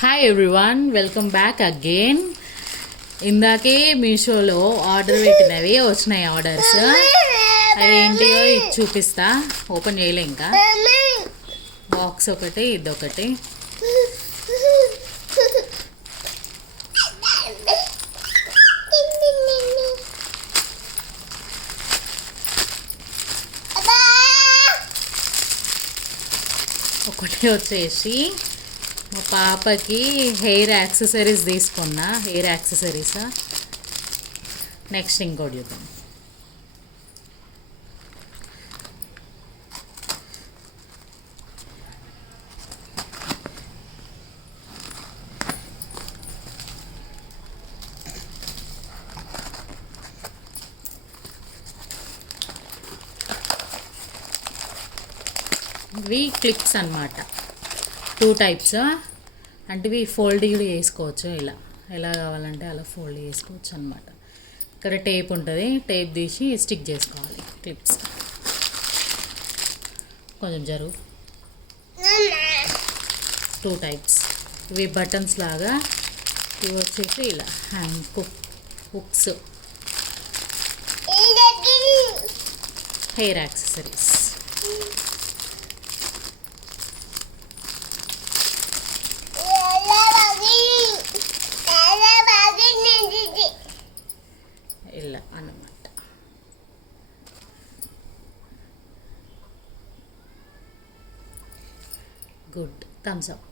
Hi everyone, welcome back again. ఇందాకే మీషోలో order పెట్టినవి వచ్చినాయి ఆర్డర్స్. అవి ఏంటియో ఇది చూపిస్తా. ఓపెన్ చేయలే ఇంకా. బాక్స్ ఒకటి, ఇదొకటి. ఒకటి వచ్చేసి మా పాపకి హెయిర్ యాక్సెసరీస్ తీసుకున్నా. Hair accessories. నెక్స్ట్ ఇంకోటి చూద్దాం. ఇవి క్లిప్స్ అన్నమాట. 2 టైప్స్. అంటే ఇవి ఫోల్డ్ కూడా చేసుకోవచ్చు. ఇలా ఎలా కావాలంటే అలా ఫోల్డ్ చేసుకోవచ్చు అనమాట. ఇక్కడ టేప్ ఉంటుంది. టేప్ తీసి స్టిక్ చేసుకోవాలి క్లిప్స్. కొంచెం జరుగు. 2 టైప్స్. ఇవి బటన్స్ లాగా. ఇవి వచ్చేసి ఇలా హ్యాండ్ హుక్స్. Hair accessories. ఇలా అన్నమాట. గుడ్. Thumbs up.